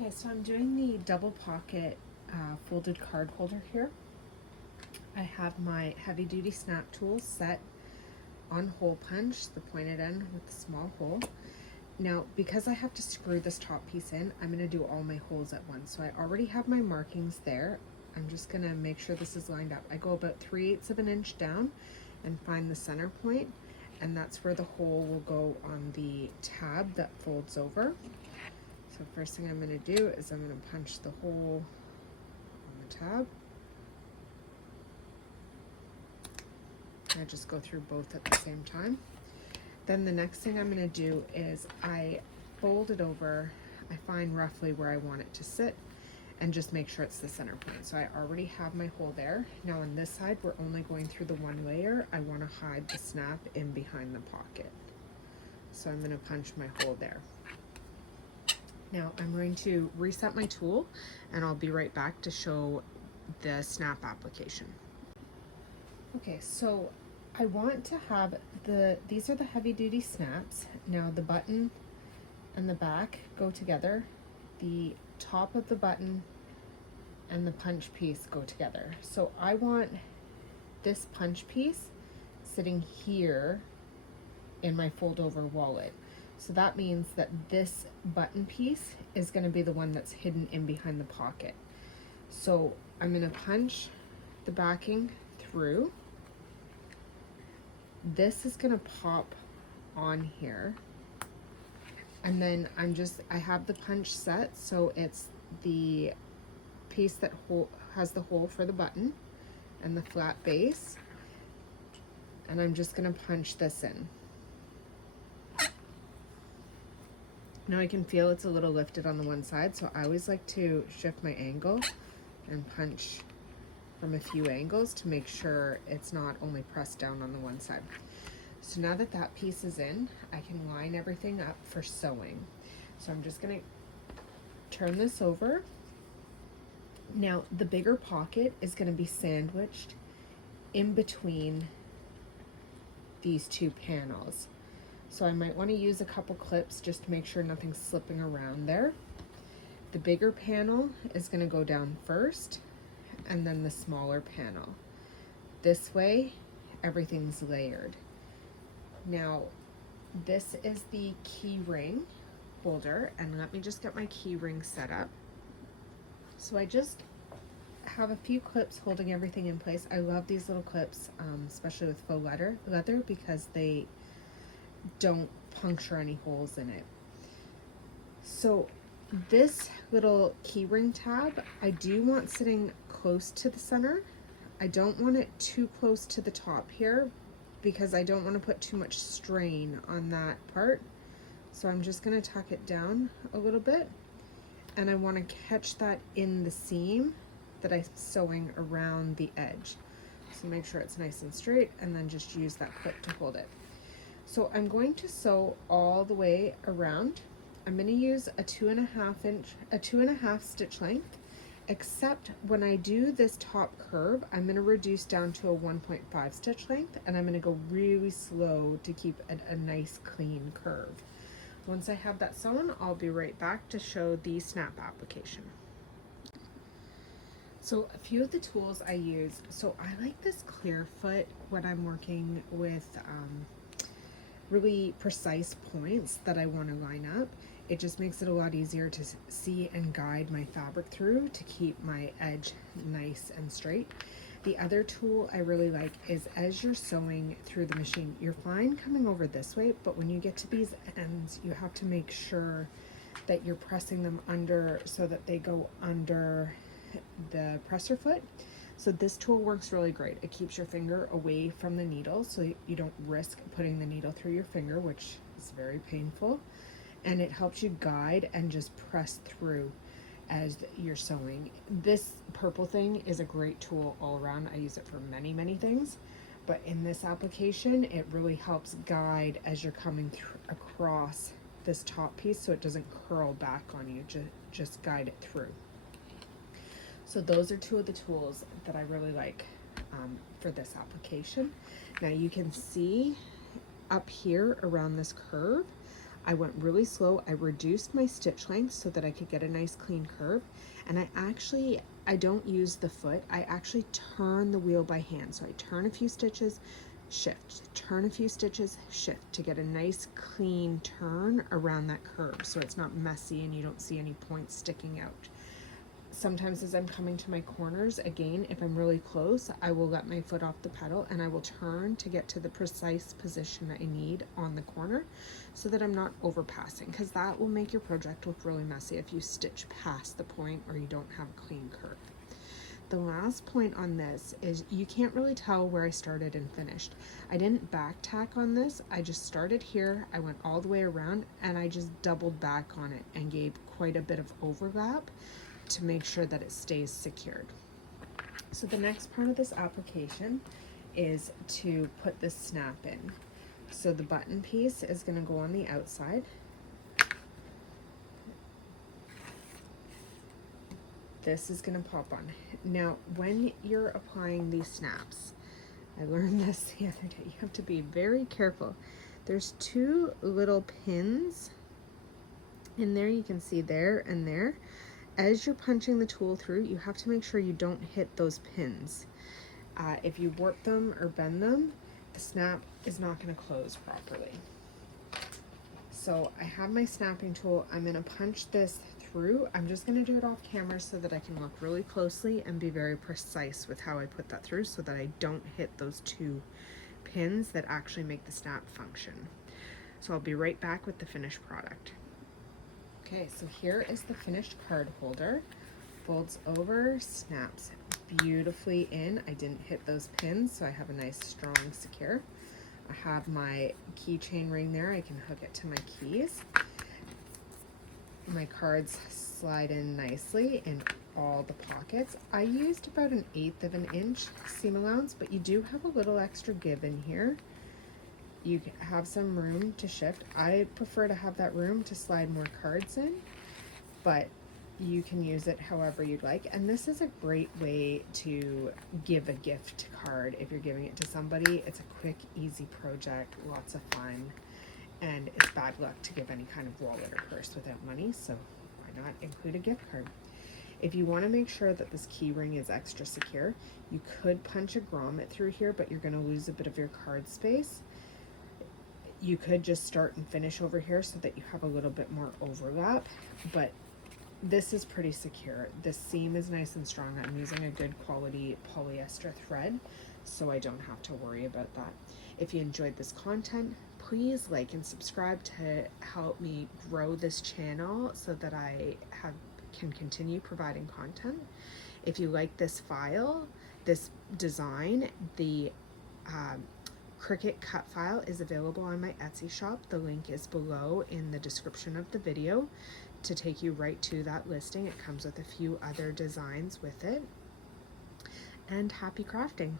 Okay, so I'm doing the double pocket folded card holder here. I have my heavy duty snap tool set on hole punch, the pointed end with the small hole. Now, because I have to screw this top piece in, I'm gonna do all my holes at once. So I already have my markings there. I'm just gonna make sure this is lined up. I go about 3/8 of an inch down and find the center point, and that's where the hole will go on the tab that folds over. So first thing I'm going to do is I'm going to punch the hole on the tab. I just go through both at the same time. Then the next thing I'm going to do is I fold it over. I find roughly where I want it to sit and just make sure it's the center point. So I already have my hole there. Now on this side, we're only going through the one layer. I want to hide the snap in behind the pocket. So I'm going to punch my hole there. Now I'm going to reset my tool and I'll be right back to show the snap application. Okay, so I want to have these are the heavy duty snaps. Now the button and the back go together. The top of the button and the punch piece go together. So I want this punch piece sitting here in my fold over wallet. So that means that this button piece is going to be the one that's hidden in behind the pocket. So I'm going to punch the backing through. This is going to pop on here. And then I have the punch set, so it's the piece that has the hole for the button and the flat base. And I'm just going to punch this in. Now I can feel it's a little lifted on the one side, so I always like to shift my angle and punch from a few angles to make sure it's not only pressed down on the one side. So now that that piece is in, I can line everything up for sewing. So I'm just gonna turn this over. Now the bigger pocket is gonna be sandwiched in between these two panels. So I might want to use a couple clips just to make sure nothing's slipping around there. The bigger panel is going to go down first, and then the smaller panel. This way, everything's layered. Now, this is the key ring holder, and let me just get my key ring set up. So I just have a few clips holding everything in place. I love these little clips, especially with faux leather because they don't puncture any holes in it. So this little keyring tab, I do want sitting close to the center. I don't want it too close to the top here because I don't want to put too much strain on that part. So I'm just going to tuck it down a little bit, and I want to catch that in the seam that I'm sewing around the edge. So make sure it's nice and straight, and then just use that clip to hold it. So I'm going to sew all the way around. I'm going to use a 2.5 stitch length, except when I do this top curve, I'm going to reduce down to a 1.5 stitch length, and I'm going to go really slow to keep a nice clean curve. Once I have that sewn, I'll be right back to show the snap application. So a few of the tools I use, so I like this clear foot when I'm working with really precise points that I want to line up. It just makes it a lot easier to see and guide my fabric through to keep my edge nice and straight. The other tool I really like is as you're sewing through the machine, you're fine coming over this way, but when you get to these ends, you have to make sure that you're pressing them under so that they go under the presser foot. So this tool works really great. It keeps your finger away from the needle so you don't risk putting the needle through your finger, which is very painful. And it helps you guide and just press through as you're sewing. This purple thing is a great tool all around. I use it for many, many things. But in this application, it really helps guide as you're coming across this top piece so it doesn't curl back on you. Just guide it through. So those are two of the tools that I really like for this application. Now you can see up here around this curve, I went really slow. I reduced my stitch length so that I could get a nice clean curve. And I don't use the foot. I actually turn the wheel by hand. So I turn a few stitches, shift, turn a few stitches, shift to get a nice clean turn around that curve so it's not messy and you don't see any points sticking out. Sometimes as I'm coming to my corners, again, if I'm really close, I will let my foot off the pedal and I will turn to get to the precise position I need on the corner so that I'm not overpassing, because that will make your project look really messy if you stitch past the point or you don't have a clean curve. The last point on this is you can't really tell where I started and finished. I didn't back tack on this. I just started here, I went all the way around, and I just doubled back on it and gave quite a bit of overlap to make sure that it stays secured. So the next part of this application is to put the snap in. So the button piece is going to go on the outside. This is going to pop on. Now, when you're applying these snaps, I learned this the other day, you have to be very careful. There's two little pins in there, you can see there and there. As you're punching the tool through, you have to make sure you don't hit those pins. If you warp them or bend them, the snap is not going to close properly. So I have my snapping tool. I'm going to punch this through. I'm just going to do it off camera so that I can look really closely and be very precise with how I put that through so that I don't hit those two pins that actually make the snap function. So I'll be right back with the finished product. Okay, so here is the finished card holder. Folds over, snaps beautifully in. I didn't hit those pins, so I have a nice strong secure. I have my keychain ring there. I can hook it to my keys. My cards slide in nicely in all the pockets. I used about 1/8 of an inch seam allowance, but you do have a little extra give in here. You have some room to shift. I prefer to have that room to slide more cards in, but you can use it however you'd like. And this is a great way to give a gift card if you're giving it to somebody. It's a quick, easy project, lots of fun, and it's bad luck to give any kind of wallet or purse without money, so why not include a gift card? If you want to make sure that this key ring is extra secure, you could punch a grommet through here, but you're going to lose a bit of your card space. You could just start and finish over here so that you have a little bit more overlap, but this is pretty secure. This seam is nice and strong. I'm using a good quality polyester thread, so I don't have to worry about that. If you enjoyed this content, please like and subscribe to help me grow this channel so that I can continue providing content. If you like this file, this design, the Cricut cut file is available on my Etsy shop. The link is below in the description of the video to take you right to that listing. It comes with a few other designs with it. And happy crafting!